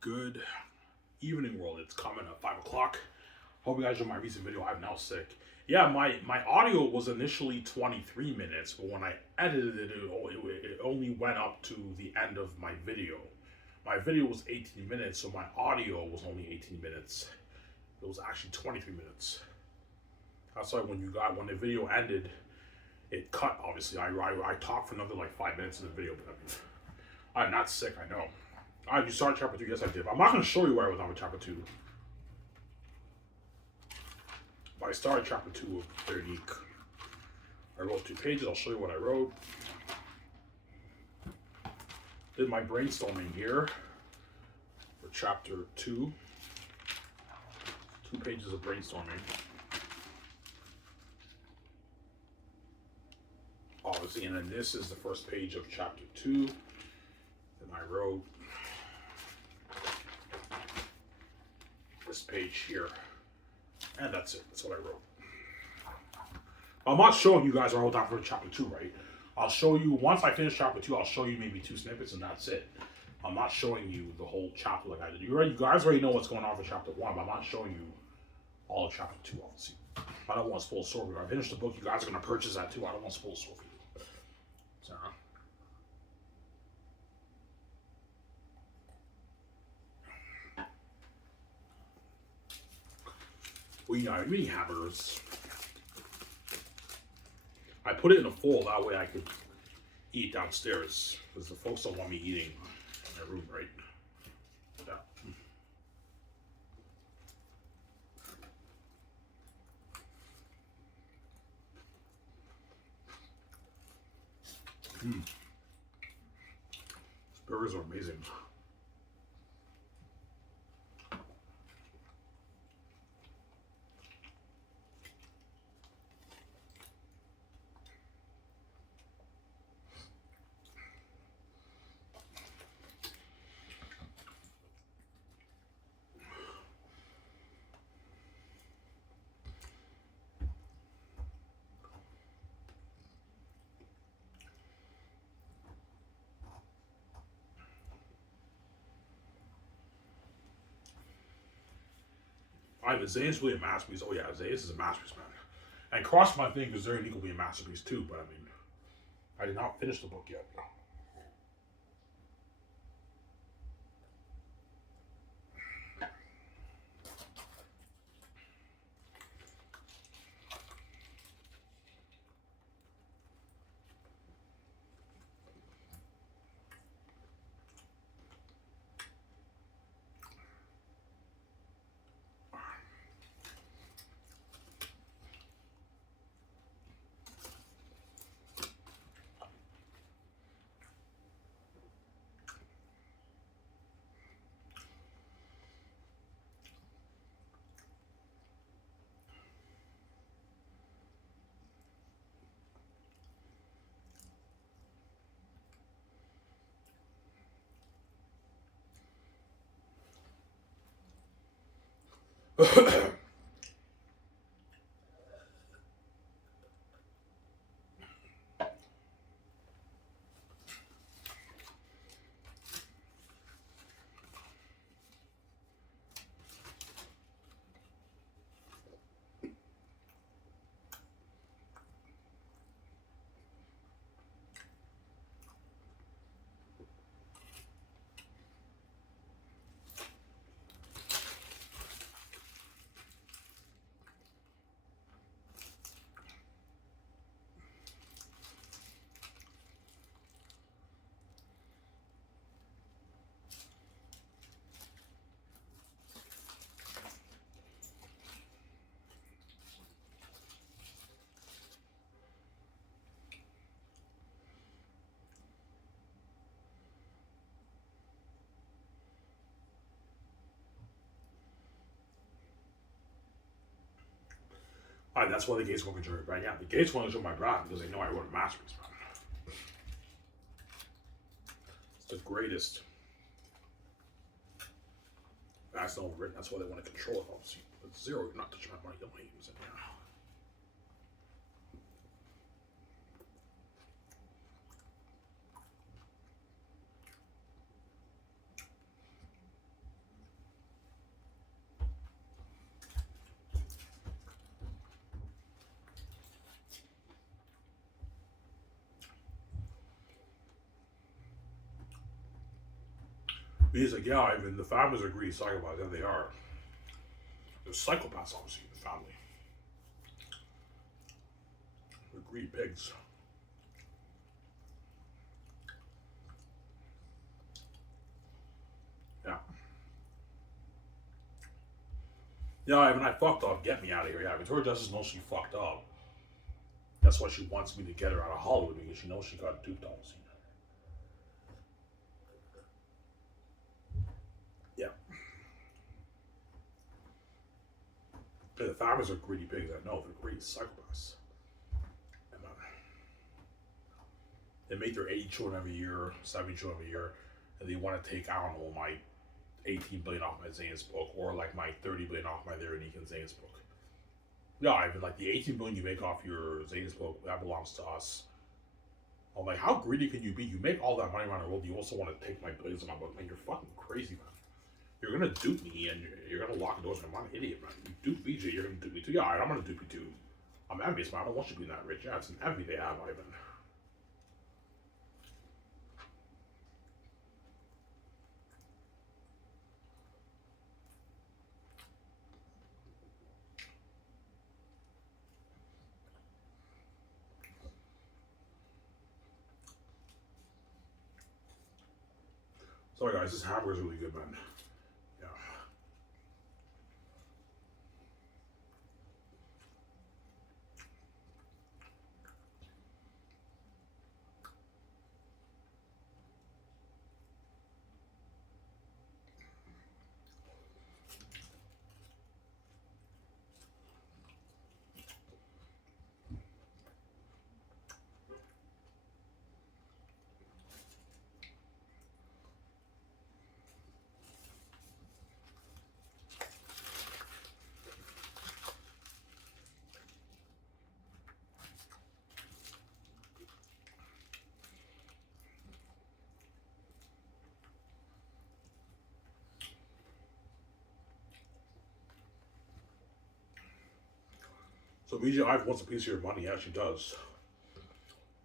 Good evening, world. It's coming at 5 o'clock. Hope you guys enjoyed my recent video. I'm now sick. Yeah, my audio was initially 23 minutes, but when I edited it, it only went up to the end of my video. My video was 18 minutes, so my audio was only 18 minutes. It was actually 23 minutes. That's why when the video ended, it cut. Obviously, I talked for another like 5 minutes in the video, but I mean, I'm not sick. I know. Alright, you started chapter 2. Yes, I did. I'm not going to show you where I was on with chapter 2. But I started chapter 2 of Veronique. I wrote 2 pages. I'll show you what I wrote. Did my brainstorming here for chapter 2. 2 pages of brainstorming. Obviously, and then this is the first page of chapter 2. Then I wrote this page here. And that's it. That's what I wrote. I'm not showing you guys what I wrote down for chapter 2, right? I'll show you, once I finish chapter 2, I'll show you maybe 2 snippets and that's it. I'm not showing you the whole chapter like I did. You guys already know what's going on for chapter 1, but I'm not showing you all of chapter 2, obviously. I don't want to spoil the story. I finished the book. You guys are going to purchase that too. I don't want to spoil the story for you. So, we are mini hamburgers. I put it in a foil, that way I could eat downstairs, because the folks don't want me eating in their room, right? Yeah. These burgers are amazing. Xanus really a masterpiece. Oh yeah, Xanus is a masterpiece, man. And cross my thing because Veronique will be a masterpiece too, but I mean, I did not finish the book yet. That's why the gates won't control it right now. The gates won't show my brand because they know I wrote a masterpiece, man. It's the greatest. That's not written. That's why they want to control it. Obviously, but 0, you're not touching my money. Don't use it now. He's like, yeah, even the families are greedy psychopaths. Yeah, they are. They're psychopaths, obviously, in the family. They're greedy pigs. Yeah. Yeah, Ivan, I fucked up. Get me out of here. Yeah, Victoria Justice knows she fucked up. That's why she wants me to get her out of Hollywood, because she knows she got duped, obviously. Yeah. The farmers are greedy pigs. I know they're greedy psychopaths. And, they make their 80 children every year, 70 children every year, and they want to take, I don't know, my 18 billion off my Xanus book, or like my 30 billion off my There Unique and Xanus book. Yeah, even like the 18 billion you make off your Xanus book, that belongs to us. I'm like, how greedy can you be? You make all that money around the world, you also want to take my billions of my book. Man, you're fucking crazy, man. You're gonna dupe me, and you're gonna lock the doors. I'm not an idiot, man. You dupe BJ, you're gonna dupe me too. Yeah, alright, I'm gonna dupe you too. I'm envious, man. I don't want you being that rich. Yeah, it's an envy they have, Ivan. Sorry, guys, this hamburger's really good, man. Yeah. So BJ Ive wants a piece of your money. Yeah, she does.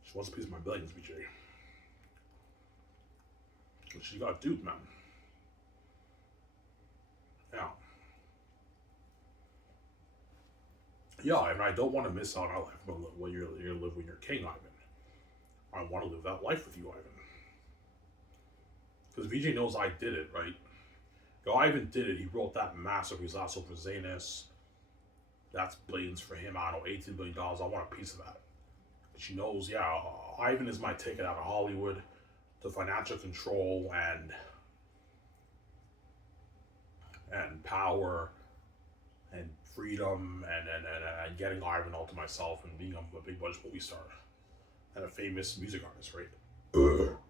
She wants a piece of my billions, BJ. But she got duped, man. Yeah. Yeah, and I don't want to miss out on life when you're living when you're king, Ivan. I want to live that life with you, Ivan. Because VJ knows I did it, right? Yo, Ivan did it. He wrote that masterpiece also for Xanus. That's billions for him. I don't know, $18 billion. I want a piece of that. She knows, yeah, Ivan is my ticket out of Hollywood to financial control and power and freedom and getting Ivan all to myself and being a big budget movie star and a famous music artist, right?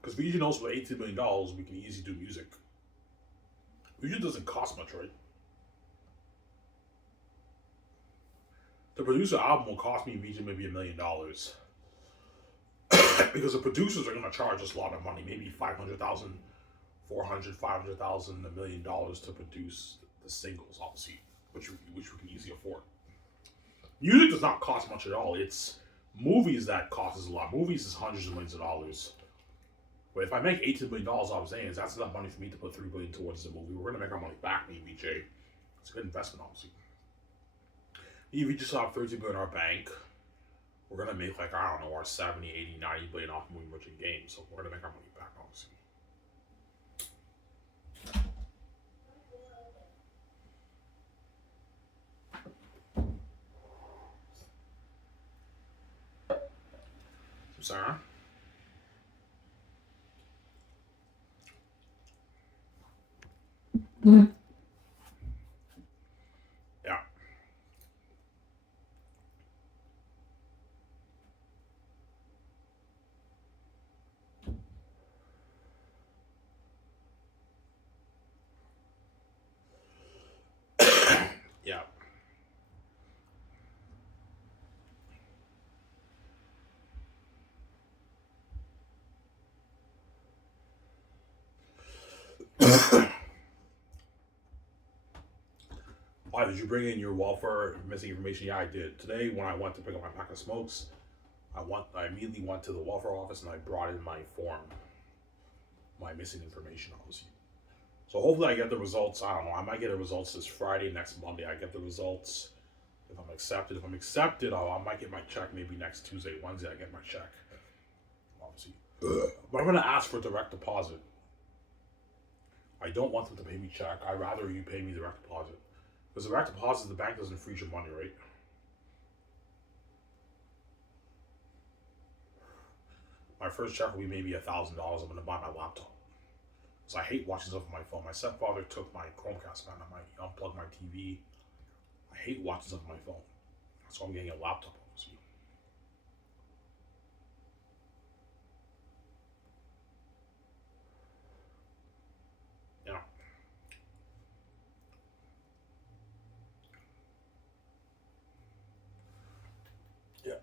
Because VJ knows with $18 million we can easily do music. Music doesn't cost much, right? To produce an album will cost me VJ maybe $1 million. Because the producers are going to charge us a lot of money, maybe 500,000, 400, 500,000, $1 million to produce the singles, obviously, which we can easily afford. Music does not cost much at all. It's movies that cost us a lot. Movies is hundreds of millions of dollars. But if I make $18 billion off Xanus, that's enough money for me to put $3 billion towards the movie. We're gonna make our money back, me, BJ. It's a good investment, obviously. If we just have $13 billion in our bank, we're gonna make like, I don't know, our 70, 80, 90 billion off movie merchant games. So we're gonna make our money back, obviously. Sarah? Mm-hmm. Yeah. Yeah. Why did you bring in your welfare missing information? Yeah, I did. Today, when I went to pick up my pack of smokes, I immediately went to the welfare office and I brought in my form, my missing information, obviously. So hopefully I get the results. I don't know. I might get the results this Friday. Next Monday I get the results. If I'm accepted, I might get my check maybe next Tuesday, Wednesday. I get my check. Obviously, but I'm gonna ask for direct deposit. I don't want them to pay me check. I'd rather you pay me direct deposit. Because direct deposit, the bank doesn't freeze your money, right? My first check will be maybe $1,000. I'm gonna buy my laptop. Because I hate watching stuff on my phone. My stepfather took my Chromecast, man. I might unplug my TV. I hate watching stuff on my phone. That's why I'm getting a laptop, obviously. Yeah. Yeah.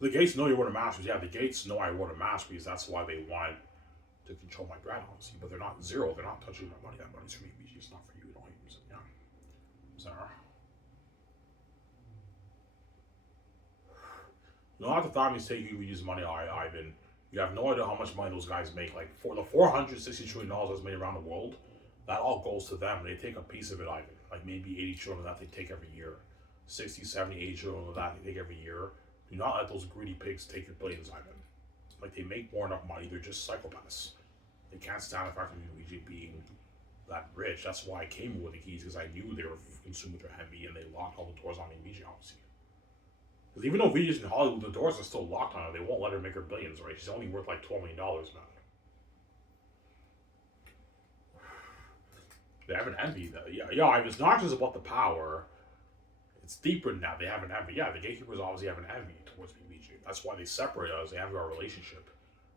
The gates know you wear a mask. Yeah, the gates know I wore a mask because that's why they want to control my brand, obviously. But they're not zero. They're not touching my money. That money's for me. It's not for you. Don't use it. Yeah. Sarah. No, at the time he's taking you use money, Ivan. You have no idea how much money those guys make. Like for the $460 trillion that's made around the world, that all goes to them. They take a piece of it, Ivan. Like maybe 80 trillion of that they take every year. 60, 70, 80 trillion of that they take every year. Do not let those greedy pigs take your billions, Ivan. Like they make more enough money. They're just psychopaths. They can't stand the fact of Luigi being that rich. That's why I came with the keys, because I knew they were consumed with their heavy and they locked all the doors on Luigi, obviously. Because even though Luigi's in Hollywood, the doors are still locked on her. They won't let her make her billions, right? She's only worth like $12 million now. They have an envy. Yeah, it's not just about the power. It's deeper than that. They have an envy. Yeah, the gatekeepers obviously have an envy towards Luigi. That's why they separate us. They envy our relationship.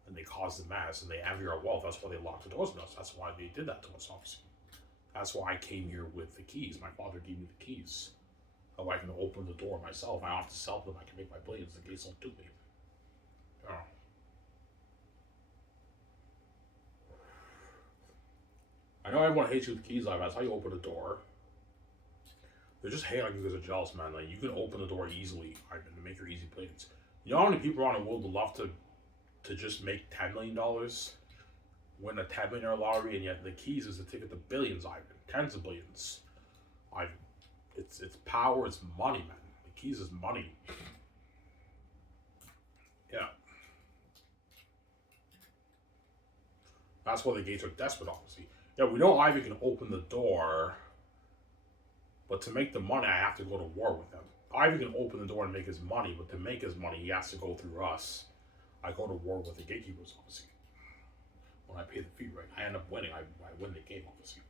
And they cause the mess. And they envy our wealth. That's why they locked the doors on us. That's why they did that to us, obviously. That's why I came here with the keys. My father gave me the keys. How I can open the door myself. I don't have to sell them. I can make my blades. The gates don't do me. Yeah. I know everyone hates you with keys, that's how you open a door. They're just hating on you because they're jealous, man. Like, you can open the door easily, Ivan, to make your easy blades. You know how many people around the world would love to just make $10 million? Win a $10 million lottery, and yet the keys is the ticket to billions, Ivan. Tens of billions. Ivan. It's power, it's money, man. The keys is money. Yeah. That's why the gates are desperate, obviously. Yeah, we know Ivan can open the door, but to make the money, I have to go to war with him. Ivan can open the door and make his money, but to make his money, he has to go through us. I go to war with the gatekeepers, obviously. When I pay the fee, right? I end up winning. I win the game, obviously.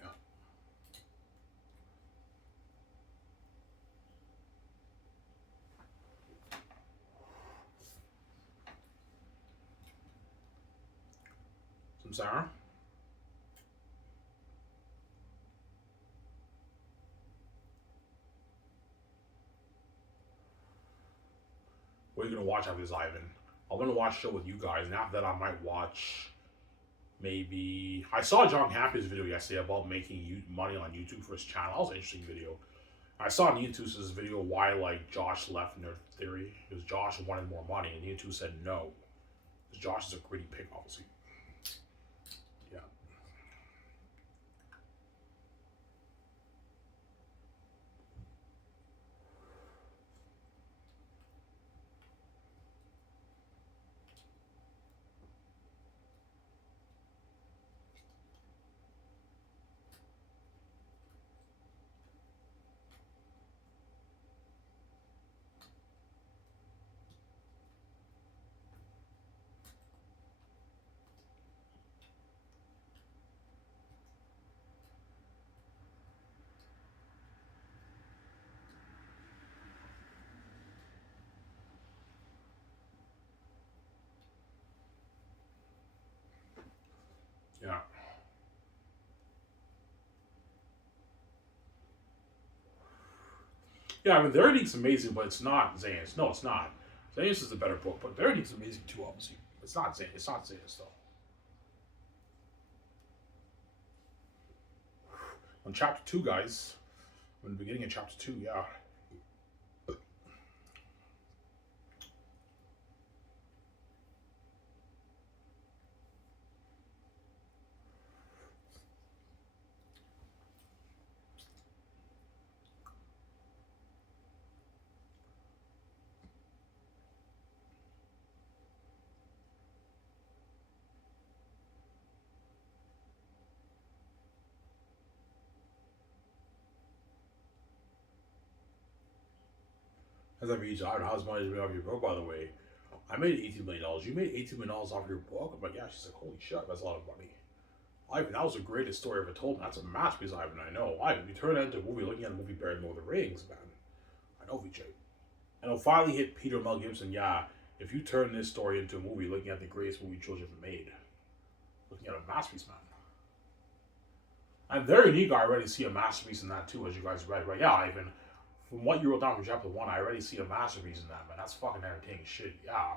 Yeah. Some Sarah? What are you going to watch after this, Ivan? I'm going to watch a show with you guys, and after that I might watch maybe... I saw John Happy's video yesterday about making money on YouTube for his channel. That was an interesting video. I saw on YouTube's video why, like, Josh left Nerd Theory. Because Josh wanted more money, and YouTube said no. Because Josh is a greedy pig, obviously. Yeah. Yeah. Yeah, I mean, The Earning's amazing, but it's not Xanus. No, it's not. Xanus is the better book, but The Earning's amazing too, obviously. It's not Xanus. It's not Xanus, though. On chapter 2, guys. In the beginning of chapter 2, yeah. As I reach out, how's money to be off your book, by the way? I made $18 million. You made $18 million off your book? I'm like, yeah. She's like, holy shit, that's a lot of money. Ivan, that was the greatest story ever told. That's a masterpiece, Ivan. I know. Ivan, you turn that into a movie looking at a movie better than Lord of the Rings, man. I know, VJ. And it'll finally hit Peter Mel Gibson. Yeah, if you turn this story into a movie looking at the greatest movie children ever made, looking at a masterpiece, man. And very unique. I already see a masterpiece in that too, as you guys read, right? Yeah, Ivan. From what you wrote down from chapter 1, I already see a masterpiece in that, man. That's fucking entertaining shit. Yeah,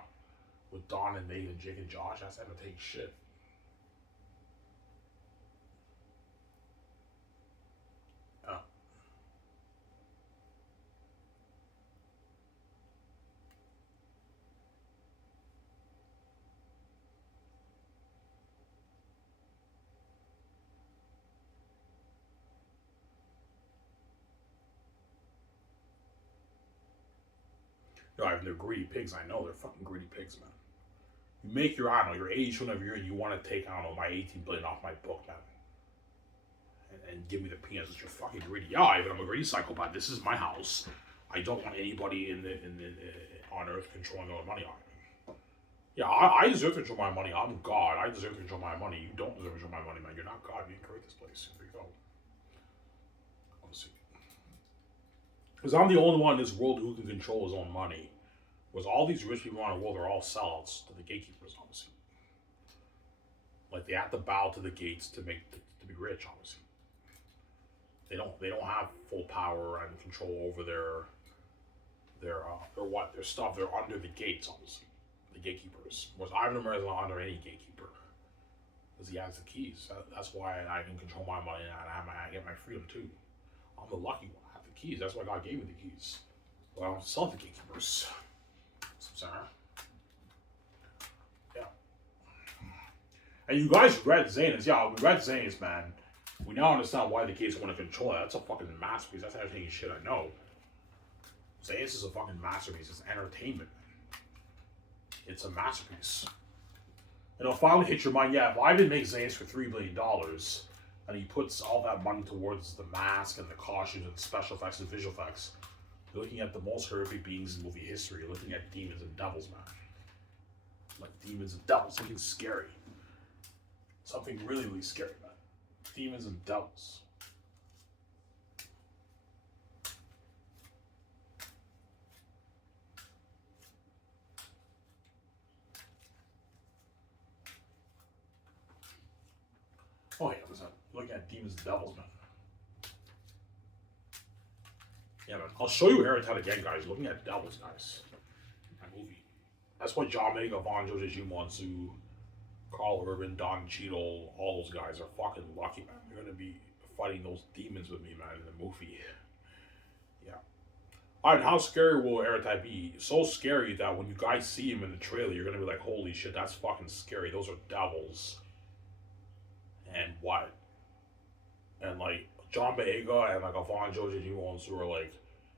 with Don and Nate and Jake and Josh, that's entertaining shit. Yeah. Yo, Ivan, they're greedy pigs. I know they're fucking greedy pigs, man. You make your, I don't know, your 80 of year and you want to take, I don't know, my 18 billion off my book, man. And give me the peanuts that you're fucking greedy. Yeah, Ivan, I'm a greedy psychopath. This is my house. I don't want anybody on Earth controlling all the money on it. Yeah, I deserve to control my money. I'm God. I deserve to control my money. You don't deserve to control my money, man. You're not God. You didn't create this place. There you go. Let's see. Because I'm the only one in this world who can control his own money. Whereas all these rich people around the world are all sellouts to the gatekeepers, obviously. Like they have to bow to the gates to be rich, obviously. They don't have full power and control over their stuff. They're under the gates, obviously. The gatekeepers. Whereas Ivan is not under any gatekeeper. Because he has the keys. That's why I can control my money and I get my freedom too. I'm the lucky one. I have the keys. That's why God gave me the keys. Well, I don't have to sell the gatekeepers. Sorry. Yeah. And you guys read Xanus. Yeah, we read Xanus, man. We now understand why the kids want to control it. That's a fucking masterpiece. That's entertaining shit, I know. Xanus is a fucking masterpiece. It's entertainment. It's a masterpiece. And it'll finally hit your mind, yeah, if I didn't make Xanus for $3 billion, and he puts all that money towards the mask and the costumes and the special effects and visual effects, you're looking at the most horrific beings in movie history. You're looking at demons and devils, man. Like demons and devils. Something scary. Something really, really scary, man. Demons and devils. Oh yeah, looking at demons and devils, man. Yeah, man. I'll show you Airtight again, guys. Looking at devils, guys. That movie. That's what John Mega, Von Jojo, Jumonsu, Carl Urban, Don Cheadle, all those guys are fucking lucky, man. They're gonna be fighting those demons with me, man, in the movie. Yeah. Alright, how scary will Airtight be? So scary that when you guys see him in the trailer, you're gonna be like, holy shit, that's fucking scary. Those are devils. And what? And like John Boyega and like Von Jojo Jumonsu are like,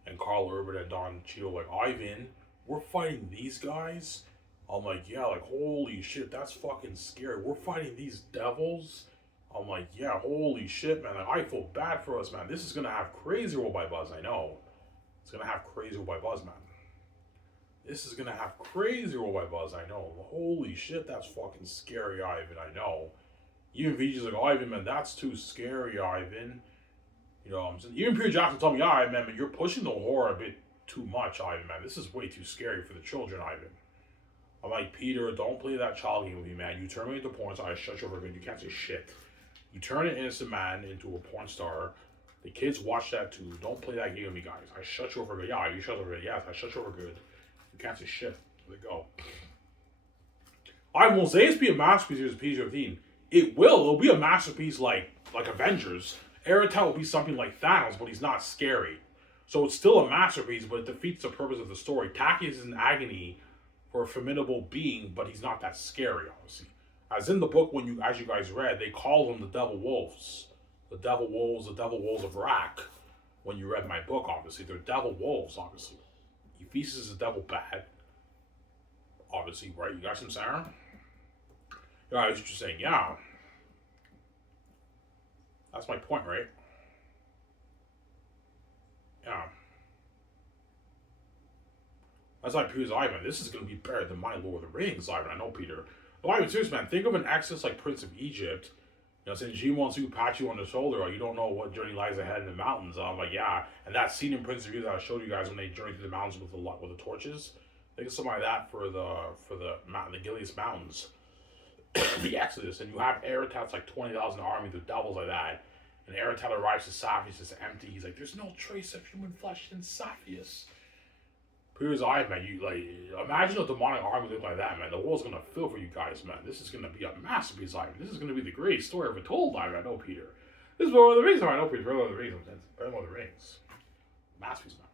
and Carl Urban and Don Cheadle, like, Ivan, we're fighting these guys? I'm like, yeah, like, holy shit, that's fucking scary. We're fighting these devils? I'm like, yeah, holy shit, man. Like, I feel bad for us, man. This is gonna have crazy roll by buzz, I know. It's gonna have crazy roll by buzz, man. This is gonna have crazy roll by buzz, I know. Holy shit, that's fucking scary, Ivan, I know. Even VJ's like, Ivan, man, that's too scary, Ivan. You know what I'm saying? Even Peter Jackson told me, yeah, Ivan, man, you're pushing the horror a bit too much, Ivan, man. This is way too scary for the children, Ivan. I'm like, Peter, don't play that child game with me, man. You turn me into porn star, I shut you over again. You can't say shit. You turn an innocent man into a porn star. The kids watch that too. Don't play that game with me, guys. I shut you over good. Yeah, you shut over good. Yes, I shut you over good. You can't say shit. There we go. I won't say it's be a masterpiece as PG-13. It will. It'll be a masterpiece like Avengers. Airtel will be something like Thanos, but he's not scary. So it's still a masterpiece, but it defeats the purpose of the story. Taki is in agony for a formidable being, but he's not that scary, obviously. As in the book, as you guys read, they call them the Devil Wolves. The Devil Wolves of Rak. When you read my book, obviously. They're Devil Wolves, obviously. Ephesus is a devil bad. Obviously, right? You guys from Sarah? Yeah, I was just saying, yeah. That's my point, right? Yeah. That's why Peter's like, man, this is gonna be better than my Lord of the Rings. Like, I know Peter. But I'm serious, man. Think of an Exodus like Prince of Egypt. You know, since G wants to pat you on the shoulder, or you don't know what journey lies ahead in the mountains. I'm like, yeah. And that scene in Prince of Egypt that I showed you guys when they journey through the mountains with the torches. Think of something like that for the Gilead Mountains, the Exodus, and you have Eretat's like 20,000 army, the devils like that. And Eretat arrives to Sapphires, it's empty. He's like, there's no trace of human flesh in Sapphires. Peter's eye, man. You like imagine a demonic army look like that, man. The world's gonna fill for you guys, man. This is gonna be a masterpiece, like this is gonna be the greatest story ever told. Like I know Peter. This is Lord of the Rings. I know Peter. Lord of the Rings. Lord of the Rings. Masterpiece, man.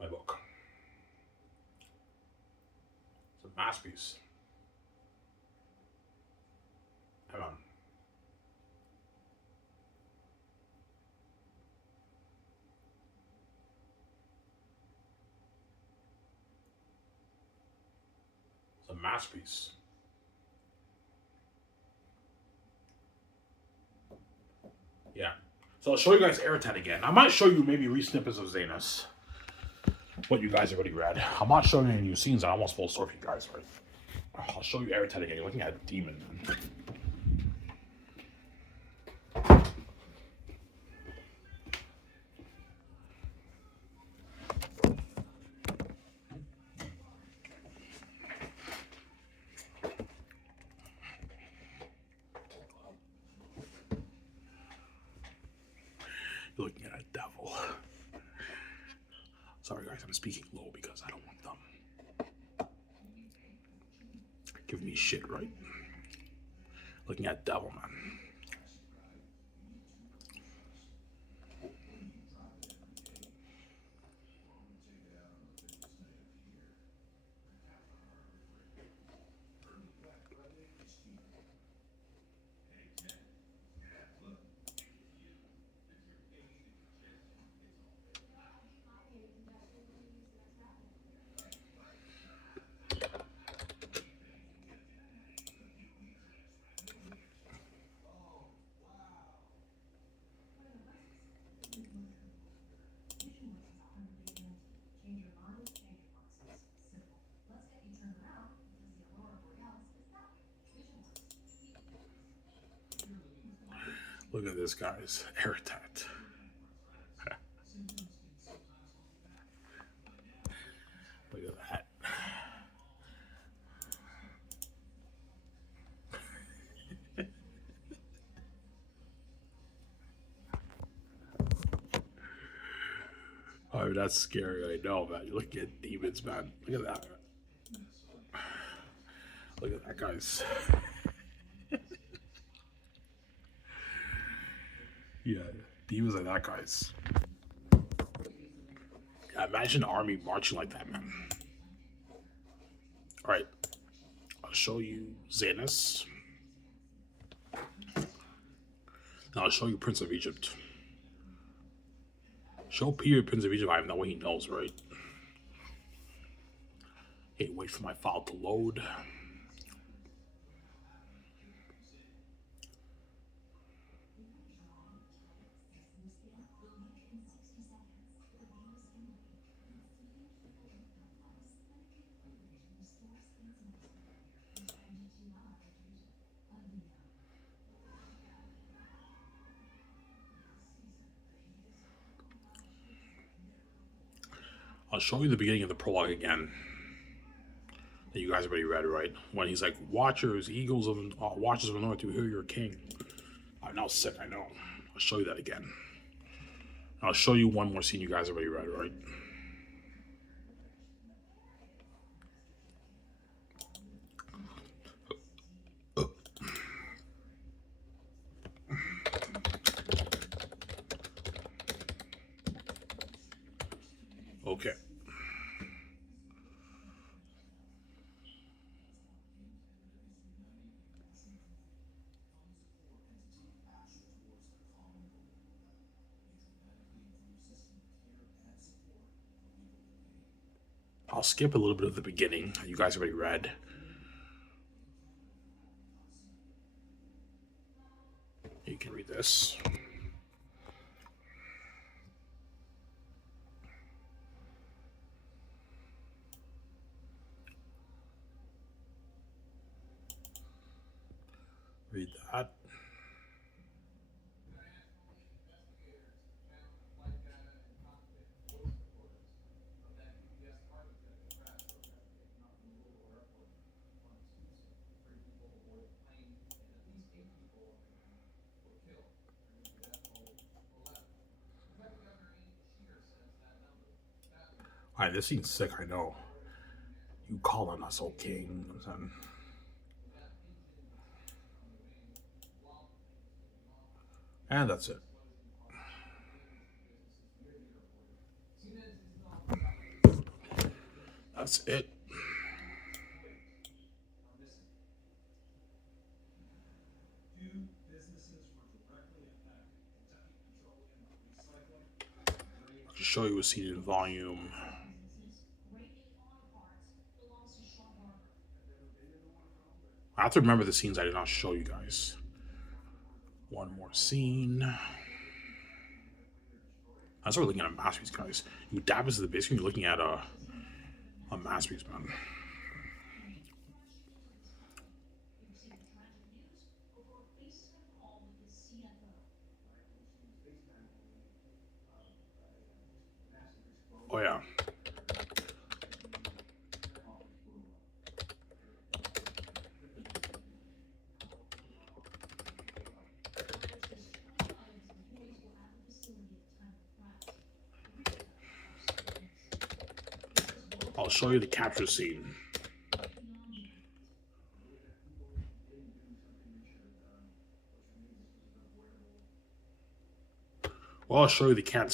My book. It's a masterpiece. Hang on. It's a masterpiece. Yeah. So I'll show you guys Eretat again. I might show you maybe re-snippets of Xanus. What you guys already read. I'm not showing you any new scenes. I almost full story for you guys, right? I'll show you Eretat again. You're looking at a demon, man. You're looking at a devil. Sorry guys, I'm speaking low because I don't want them giving me shit, right? Looking at devil, man. Look at this, guys. Eretat. Look at that. Oh, that's scary. I know, man. You look at demons, man. Look at that. Look at that, guys. Yeah, demons like that, guys. Yeah, imagine an army marching like that, man. All right, I'll show you Xanus. And I'll show you Prince of Egypt. Show Peter Prince of Egypt. I have no way he knows, right? Hey, wait for my file to load. I'll show you the beginning of the prologue again. That you guys already read, right? When he's like, "Watchers, eagles of watchers of the north, to hear your king." I'm now sick. I know. I'll show you that again. I'll show you one more scene you guys already read, right? Okay. I'll skip a little bit of the beginning. You guys already read. You can read this. Read that. Alright, this scene's sick, I know. You calling us, old king. And that's it. That's it. I'll just show you a scene in volume. I have to remember the scenes I did not show you guys. One more scene. I started looking at a masterpiece, guys. You dab into the basement, you're looking at a masterpiece, man. Oh yeah. I'll show you the capture scene. Well, I'll show you the can't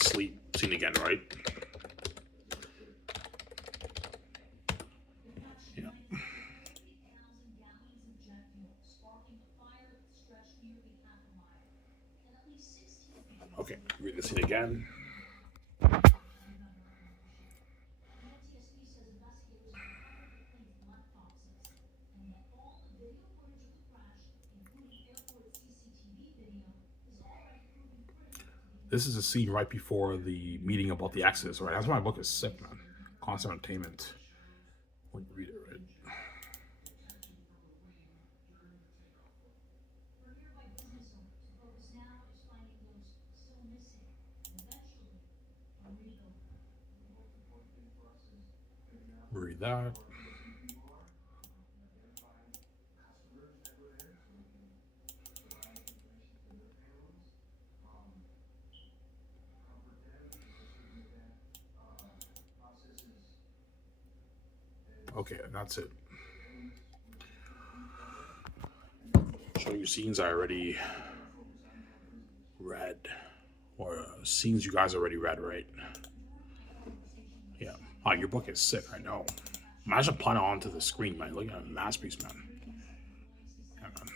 sleep scene again, right? Yeah. Okay, read the scene again. This is a scene right before the meeting about the Exodus, right? That's why my book is sick, man. Constant entertainment. When you read it, right? Read that. Okay, and that's it. Show you scenes I already read, or scenes you guys already read, right? Yeah. Oh, your book is sick. I know. Imagine putting it onto the screen, man. Look at a masterpiece, man. Yeah, man.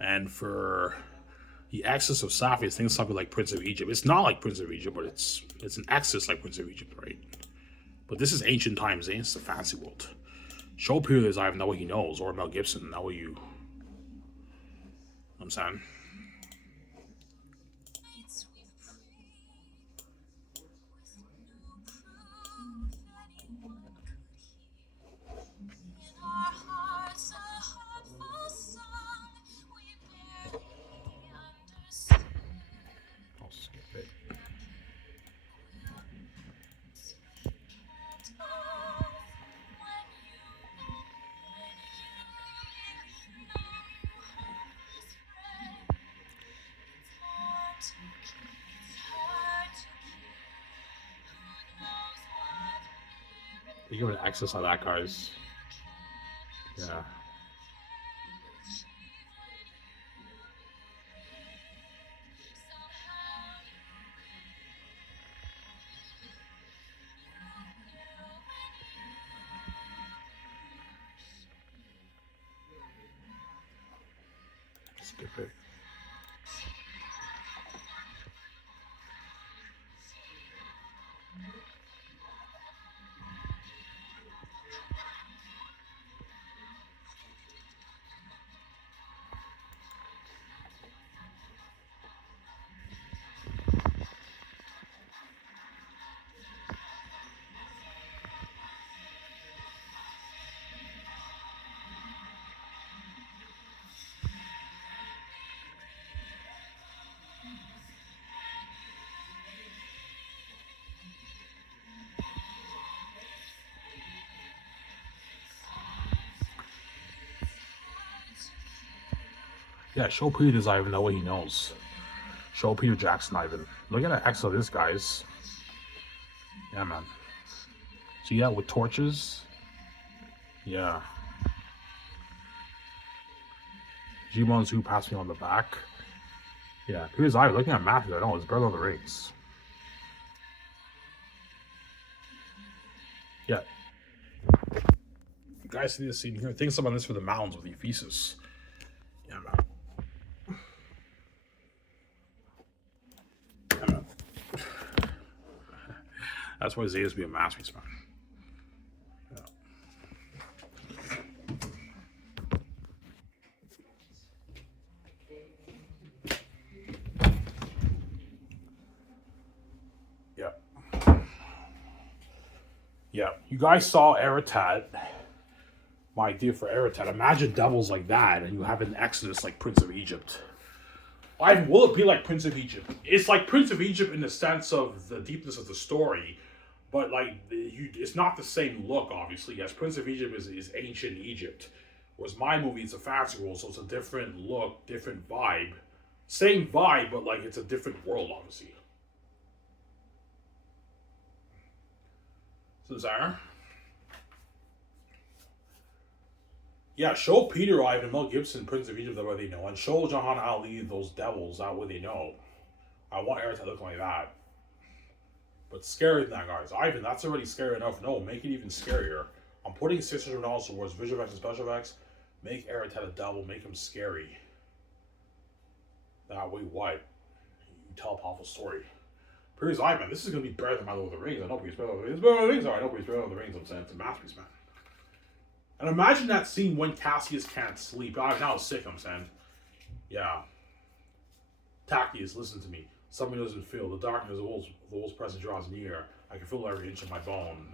And for the Axis of Safi, think something like Prince of Egypt. It's not like Prince of Egypt, but it's an Axis like Prince of Egypt, right? But this is ancient times, eh? It's the fancy world. Show period is I have know what he knows, or Mel Gibson, know what you. I'm saying. I'll skip it. You give it access on that, guys. Yeah. skip it. Yeah, show Peter does not even know what he knows. Show Peter Jackson Ivan. Look at the X of this, guys. Yeah, man. So yeah, with torches. Yeah. G-Mon's who passed me on the back. Yeah, Peter's Ivan. Looking at Matthew, I know it's Brother of the Rings. Yeah. You guys see this scene here? Think about this for the mountains with Ephesus. Yeah, man. That's why Isaiah's be a masterpiece, man. Yeah. Yeah. You guys saw Eretat. My idea for Eretat. Imagine devils like that, and you have an Exodus like Prince of Egypt. Will it be like Prince of Egypt? It's like Prince of Egypt in the sense of the deepness of the story, but like it's not the same look. Obviously, yes, Prince of Egypt is ancient Egypt, whereas my movie is a fantasy world, so it's a different look, different vibe, same vibe, but like it's a different world, obviously. So Zara. Yeah, show Peter Ivan, Mel Gibson, Prince of Egypt that way they know, and show John Ali those devils that way they know. I want Eric to look like that. But scarier than that, guys. Ivan, that's already scary enough. No, make it even scarier. I'm putting $600 towards visual effects and special effects. Make Eric a devil, make him scary. That way, what? You tell a powerful story. Peter's Ivan, this is going to be better than my Lord of the Rings. I know he's better than the Rings. It's better than the Rings. I know he's better than the Rings. I'm saying it's a masterpiece, man. And imagine that scene when Cassius can't sleep. Now it's sick, I'm saying. Yeah. Tactius, listen to me. Something doesn't feel. The darkness of the wolf's presence draws near. I can feel every inch of my bone.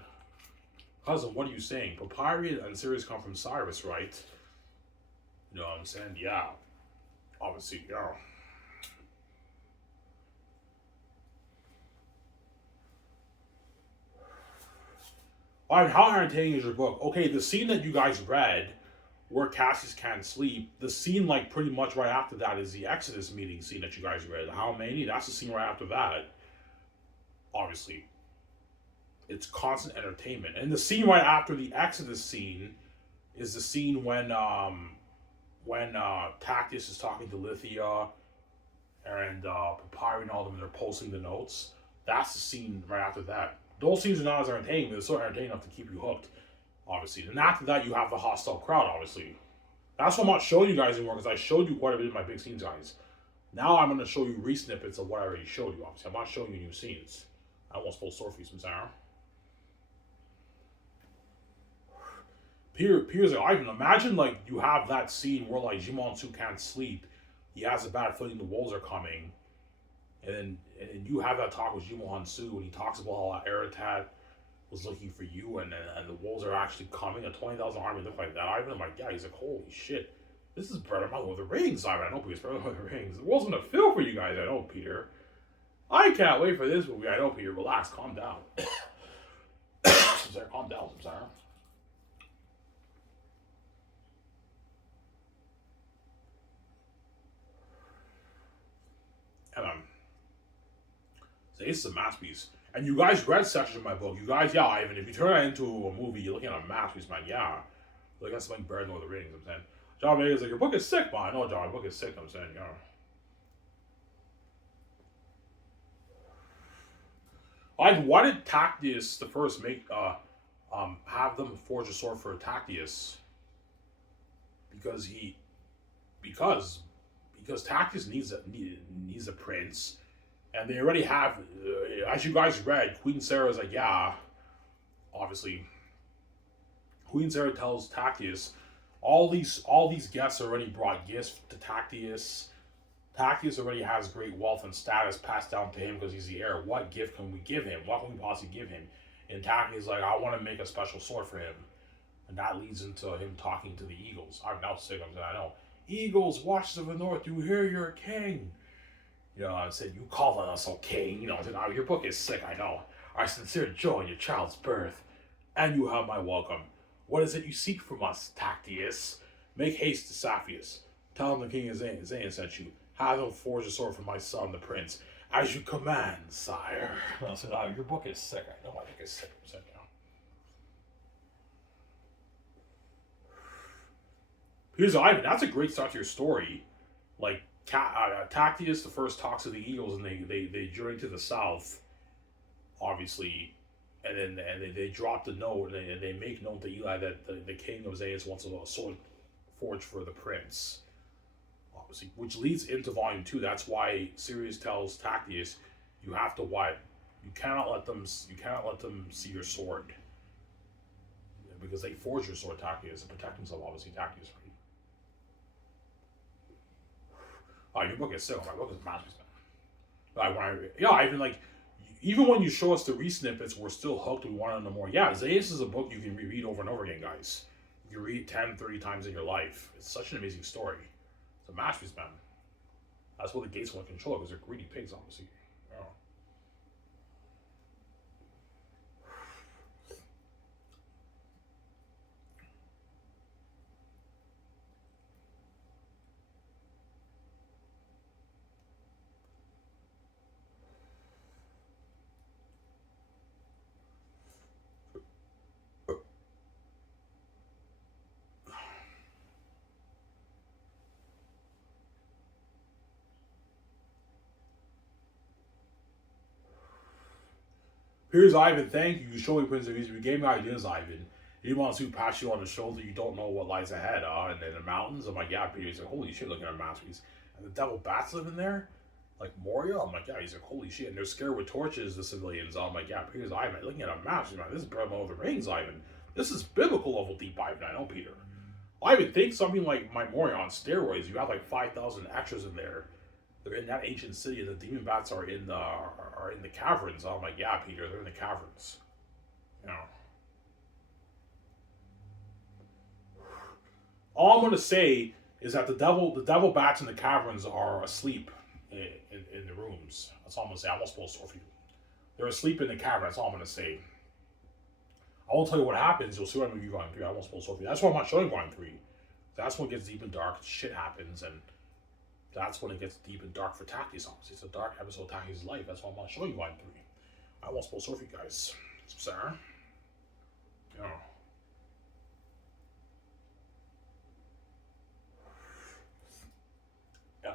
Cousin, what are you saying? Papyri and Sirius come from Cyrus, right? You know what I'm saying? Yeah. Obviously, yeah. Alright, how entertaining is your book? Okay, the scene that you guys read, where Cassius can't sleep, the scene like pretty much right after that is the Exodus meeting scene that you guys read. How many? That's the scene right after that. Obviously. It's constant entertainment. And the scene right after the Exodus scene is the scene when Tactius is talking to Lithia and Papyri and all of them, and they're posting the notes. That's the scene right after that. Those scenes are not as entertaining, but they're so entertaining enough to keep you hooked, obviously. And after that, you have the hostile crowd, obviously. That's why I'm not showing you guys anymore, because I showed you quite a bit of my big scenes, guys. Now I'm going to show you re-snippets of what I already showed you, obviously. I'm not showing you new scenes. I almost full story for you, Sarah. Peter's like, Ivan, imagine, like, you have that scene where, like, Jimonsu can't sleep. He has a bad feeling the wolves are coming. And you have that talk with Jimo Hansu, and he talks about how Eretat was looking for you, and the wolves are actually coming, a 20,000 army, look like that. Ivan, I'm like, yeah, he's like, holy shit, this is better than my Lord of the Rings, Ivan. I know Peter's better than Lord of the Rings. The world's gonna feel for you guys, I know, Peter. I can't wait for this movie. I know, Peter. Relax, calm down. Sorry, calm down, Sarah. And this is a masterpiece. And you guys read sections of my book. You guys, yeah, Ivan, if you turn that into a movie, you're looking at a masterpiece, man. Yeah. You're looking at something better than Lord of the Rings, I'm saying. John Vega's like, your book is sick, man. I know, John, my book is sick, I'm saying, yeah. Why did Tactius the first have them forge a sword for Tactius? Because because Tactus needs a prince, and they already have. As you guys read, Queen Sarah's like, yeah, obviously. Queen Sarah tells Tactius, all these guests already brought gifts to Tactius. Tactius already has great wealth and status passed down to him because he's the heir. What gift can we give him? What can we possibly give him? And Tactius is like, I want to make a special sword for him. And that leads into him talking to the eagles. I'm now sick. I know. Eagles, watchers of the north, you hear your king. You know, I said, you call us a king. You know, I said, oh, your book is sick, I know. Our sincere joy in your child's birth. And you have my welcome. What is it you seek from us, Tactius? Make haste to Saphius. Tell him the king of Xanus sent you. Have him forge a sword for my son, the prince. As you command, sire. I said, oh, your book is sick. I know my book is sick. Here's Ivan. That's a great start to your story. Like, Tactius the first talks to the eagles, and they journey to the south, obviously, and then they drop the note, and they make known to Eli that the king of Xanus wants a sword forged for the prince, obviously, which leads into volume 2. That's why Sirius tells Tactius, you have to what? You cannot let them see your sword, because they forge your sword, Tactius, to protect himself. Obviously, Tactius. Oh, your book is sick. My book is a masterpiece. Even when you show us the re-snippets, we're still hooked. We want to know more. Yeah, Xanus is a book you can reread over and over again, guys. You can read it 10, 30 times in your life. It's such an amazing story. It's a masterpiece, man. That's what the gates want to control, because they're greedy pigs, obviously. Yeah. Here's Ivan. Thank you. You show me Prince of Egypt. You gave me ideas, Ivan. He wants to pat you on the shoulder. You don't know what lies ahead, and in the mountains. I'm like, yeah, Peter. He's like, holy shit, looking at masterpiece. And the devil bats live in there? Like Moria? I'm like, yeah. He's like, holy shit. And they're scared with torches, the civilians. I'm like, yeah, Peter's Ivan. Looking at a masterpiece, man. This is Breath of the Rings, Ivan. This is biblical level deep, Ivan. I know, Peter. I even think something like my Moria on steroids. You have like 5,000 extras in there. They're in that ancient city, and the demon bats are in the caverns. I'm like, yeah, Peter, they're in the caverns. You know. All I'm gonna say is that the devil bats in the caverns are asleep in the rooms. That's all I'm gonna say. I won't spoil story for you. They're asleep in the cavern. That's all I'm gonna say. I won't tell you what happens. You'll see what I'm gonna do Volume 3. I won't spoil story for you. That's why I'm not showing Volume 3. That's when it gets deep and dark. Shit happens, and that's when it gets deep and dark for Tactius. It's a dark episode of Tactius' life. That's why I'm not showing you Volume 3. I won't spoil story for you guys. Sarah? Yeah. Yeah.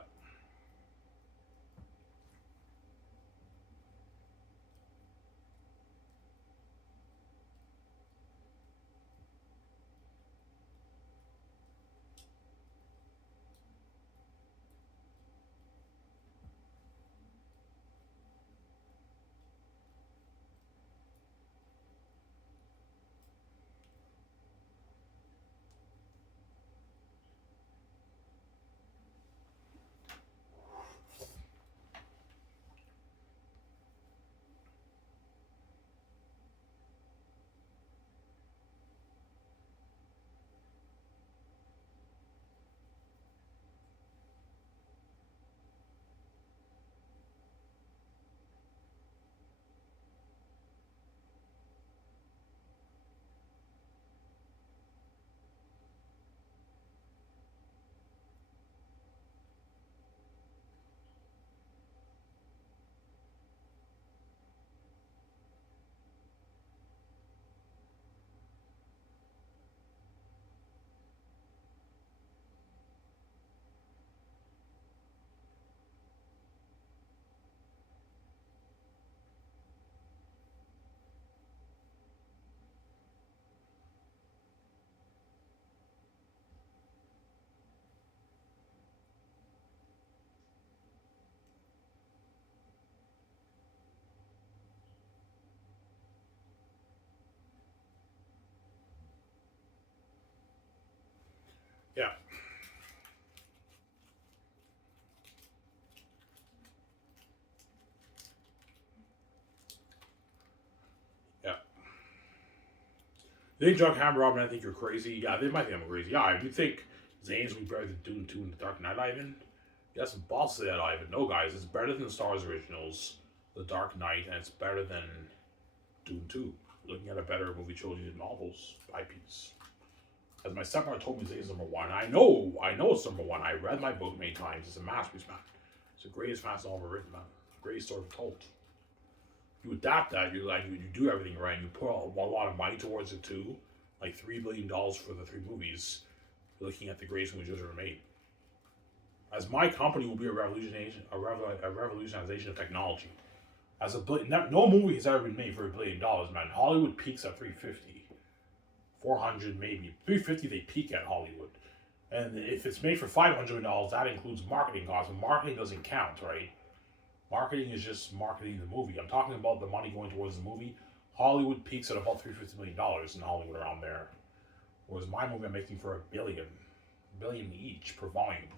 They drunk Hammer Robin, I think you're crazy. Yeah, they might think I'm crazy. Yeah, I do think Xanus would be better than Dune 2 and The Dark Knight, Ivan. You got some balls to that, Ivan. No, guys, it's better than Star Wars Originals, The Dark Knight, and it's better than Dune 2. Looking at a better movie trilogy than novels, IPs. As my stepmother told me, Xanus is number one. I know it's number one. I read my book many times. It's a masterpiece, man. It's the greatest fantasy novel ever written, man. The greatest story ever told. You adapt that, you do everything right, and you put a lot of money towards it too, like $3 billion for the 3 movies. You're looking at the greatest movies ever made. As my company will be a revolutionization of technology. As no movie has ever been made for $1 billion, man. Hollywood peaks at 350, 400 maybe, 350 they peak at Hollywood, and if it's made for $500 million, that includes marketing costs. And marketing doesn't count, right? Marketing is just marketing the movie. I'm talking about the money going towards the movie. Hollywood peaks at about $350 million in Hollywood around there. Whereas my movie I'm making for $1 billion each per volume.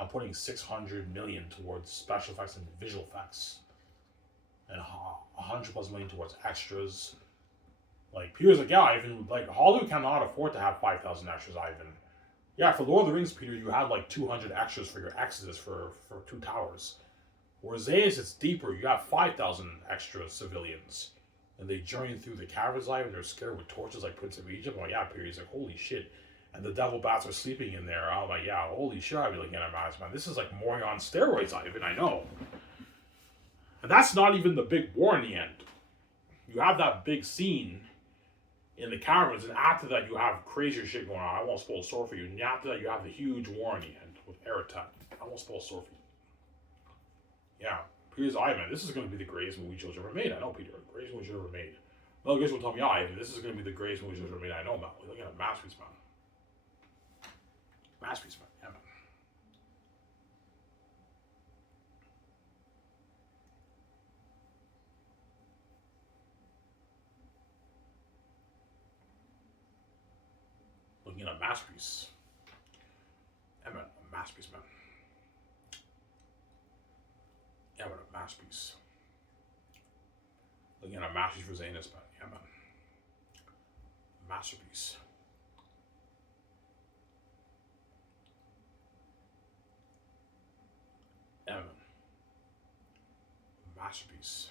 I'm putting $600 million towards special effects and visual effects. And $100+ million towards extras. Like, Peter's like, yeah, Ivan, like, Hollywood cannot afford to have 5,000 extras, Ivan. Yeah, for Lord of the Rings, Peter, you had like 200 extras for your Exodus for 2 towers. Whereas Xanus, it's deeper. You got 5,000 extra civilians. And they journey through the caverns live and they're scared with torches like Prince of Egypt. I'm like, yeah, Peter. He's like, holy shit. And the devil bats are sleeping in there. I'm like, yeah, holy shit, I'd be looking at mask, man. This is like more on steroids, Ivan, I know. And that's not even the big war in the end. You have that big scene in the caverns, and after that you have crazier shit going on. I won't spoil the story for you. And after that you have the huge war in the end with Eretat. I won't spoil the story for you. Yeah, Peter's Ivan. This is going to be the greatest movie Joe's ever made. I know, Peter. Greatest movie ever made. Well, guys will tell me, yeah, Ivan, this is going to be the greatest movie Joe's ever made. I know, man. We're looking at a masterpiece, man. Masterpiece, man. Yeah, man. Looking at a masterpiece. Yeah, man. A masterpiece, man. Yeah, man. A masterpiece. Looking at a masterpiece for Xanus, man. Yeah, man. A masterpiece. Yeah, man. A masterpiece.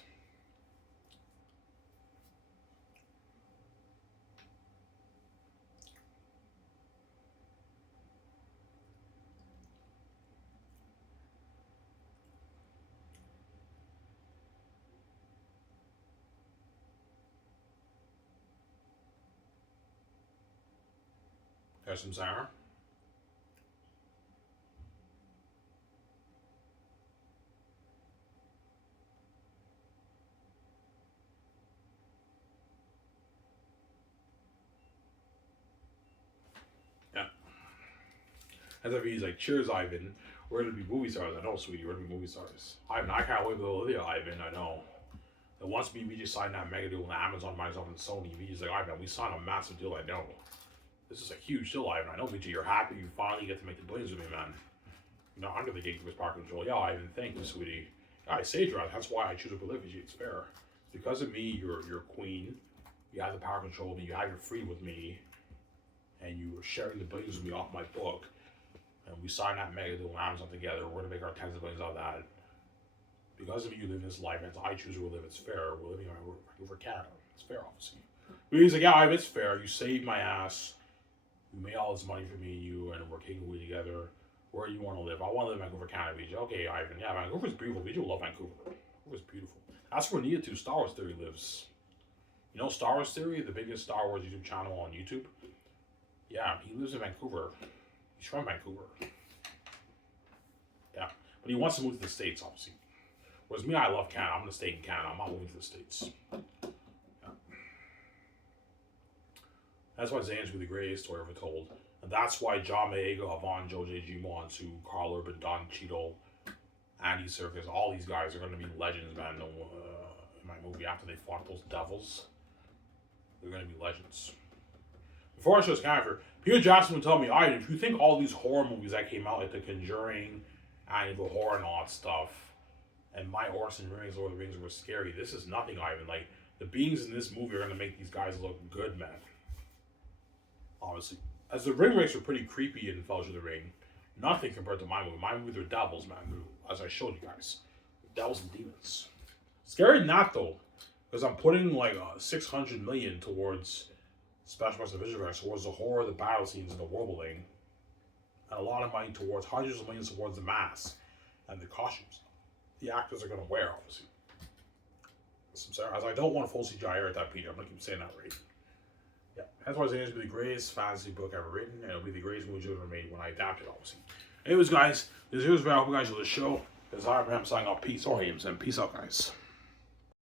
There's some sour. Yeah. As if he's like, cheers, Ivan. We're gonna be movie stars. I know, sweetie. We're gonna be movie stars. Ivan, I can't wait to Olivia, Ivan. I know. And once we just signed that mega deal with Amazon, Microsoft, and Sony, we just like, Ivan, we signed a massive deal. I know. This is a huge deal, Ivan. I know, VG, you're happy. You finally get to make the billions with me, man. You know, under the gate with Park Control. Yeah, Ivan, thank you, sweetie. Yeah, I saved you. That's why I choose to live, VG. It's fair. Because of me, you're queen. You have the power control of me. You have your freedom with me. And you were sharing the billions with me off my book. And we signed that mega deal with Amazon together. We're going to make our tens of billions out of that. Because of you live this life, as I choose to live, it's fair. We're living over Canada. It's fair, obviously. But he's like, yeah, Ivan, it's fair. You saved my ass. You made all this money for me and you, and we're taking away together. Where you want to live? I want to live in Vancouver, Canada, VJ. Okay, Ivan. Yeah, Vancouver's beautiful. VJ will love Vancouver. Vancouver's beautiful. That's where Nia 2 Star Wars Theory lives. You know Star Wars Theory, the biggest Star Wars YouTube channel on YouTube? Yeah, he lives in Vancouver. He's from Vancouver. Yeah, but he wants to move to the States, obviously. Whereas me, I love Canada. I'm going to stay in Canada. I'm not moving to the States. Yeah. That's why Xanus will be the greatest story ever told. And that's why John Mayega, Avon, Joe J. G. Monsu, Carl Urban, Don Cheadle, Andy Serkis, all these guys are going to be legends, man. In my movie, after they fought those devils, they're going to be legends. Before I show this character, Peter Jackson would tell me, alright, if you think all these horror movies that came out, like The Conjuring, Amityville Horror and all that stuff, and My Horse and Rings, Lord of the Rings were scary, this is nothing, Ivan. Like, the beings in this movie are going to make these guys look good, man. Obviously, as the ring rates were pretty creepy in Fellowship of the Ring, nothing compared to my movie. My movie, they're devils, man. As I showed you guys, devils and demons. Scary not though, because I'm putting like 600 million towards special effects and visual effects, towards the horror, the battle scenes, and the warbling, and a lot of money towards hundreds of millions towards the mask and the costumes the actors are gonna wear, obviously. As I don't want full CGI at that, Peter. I'm gonna keep saying that right. Yeah, that's why Xanus will be the greatest fantasy book ever written, and it'll be the greatest movie ever made when I adapt it, obviously. Anyways, guys, this is where I hope you guys enjoy the show. This is Abraham signing off. Peace. Or I am saying peace out, guys.